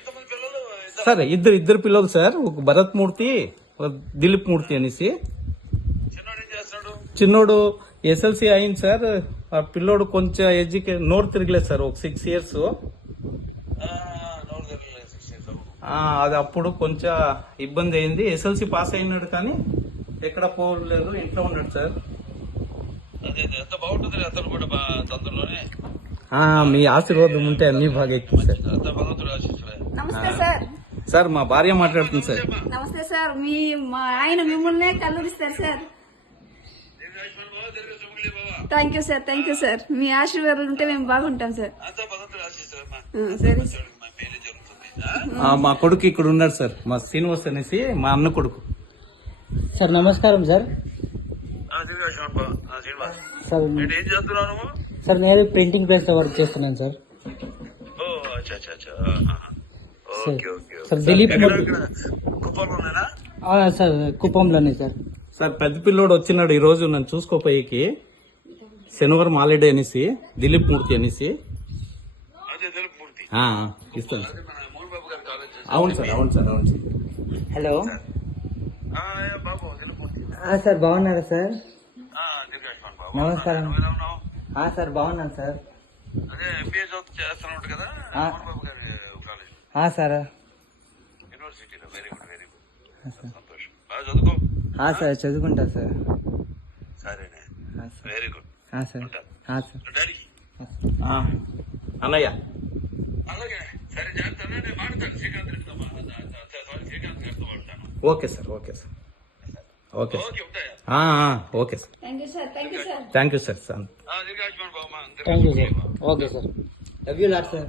ఎంతమంది పిల్లలు? సార్ ఇద్దరు పిల్లలు సార్, ఒక భరత్ మూర్తి, ఒక దిలీప్ మూర్తి అనేసి. చిన్నోడు ఏం చేస్తున్నాడు? చిన్నోడు ఎస్ఎల్సి అయింది సార్. ఆ పిల్లోడు కొంచెం నోరు తిరగలేదు సార్, ఒక 6 years. నోరు తిరగలేదు, 6 years. అది అప్పుడు కొంచెం ఇబ్బంది అయింది. ఎస్ఎల్సి పాస్ అయినాడు కానీ ఎక్కడ పోలేదు, ఇంట్లో ఉన్నాడు సార్. అదే ఎంత బాగుంటుంది అతను కూడా తొందరలోనే. మీ ఆశీర్వాదం ఉంటే అన్ని బాగా ఎక్కువ సార్. అంత భగవంతుడు ఆశిస్తులే. నమస్తే సార్. సార్ మా భార్య మాట్లాడుతుంది సార్. నమస్తే సార్. మా ఆయన మిమ్మల్నే కల్లూరిస్తారు sir. Thank you sir, thank you sir. మీ ఆశీర్వాదాలు ఉంటే మేము బాగుంటాం సార్. అంత భగవంతుడు ఆశిస్తులమ్మా. సరే మేలు జరుగుతుంది. మా కొడుకు ఇక్కడ ఉన్నాడు సార్, మా శ్రీనివాస్ అనేసి, మా అన్న కొడుకు. సార్ నమస్కారం సార్. శ్రీనివాస్, సార్ ఏం చేస్తున్నావు నువ్వు? సార్ నేను ప్రింటింగ్ ప్రెస్ లో వర్క్ చేస్తున్నాను సార్. ఓ అచ్చా. Okay okay. Sir Dilip Murthy. కుప్పంలోనేనా? సార్ కుప్పంలోనే సార్. సార్ పెద్ద పిల్లోడు వచ్చినాడు ఈ రోజు నన్ను చూసుకోపోయేకి. శనివారం హాలిడే అనేసి, దిలీప్ మూర్తి అనేసి. అదే తెలుపు మూర్తి. ఇస్తాను సార్. మన మూలబాబు గారి కాలేజ్. అవును సార్. హలో బాబు తెలుపు మూర్తి. సార్ బాగున్నారా సార్? దీర్ఘాయుష్మాన్ బాబు. నమస్కారం. నువ్వు ఎలా ఉన్నావు? సార్ బాగున్నాను సార్. అదే ఎంబీఏ చేస్తున్నావు కదా మూలబాబు గారి కాలేజ్, సార్. యూనివర్సిటీలో. Very good. సంతోషం. బాగా చదువుకో. సార్ చదువుకుంటా సార్. సరేనే, sir. Very good. Sir. Sir. డాడీకి అన్నయ్య. అలాగే. సరే జాగ్రత్త. నేను మాట్లాడతాను శ్రీకాంత్ రెడ్డితో. శ్రీకాంత్ గారితో మాట్లాడతాను. Okay sir. Okay sir. ఉంటాయా? Okay sir. Thank you sir, thank you sir. Thank you sir. దీర్ఘాయుష్మాన్ బాబు. Thank you sir. Okay sir. Love you lot sir.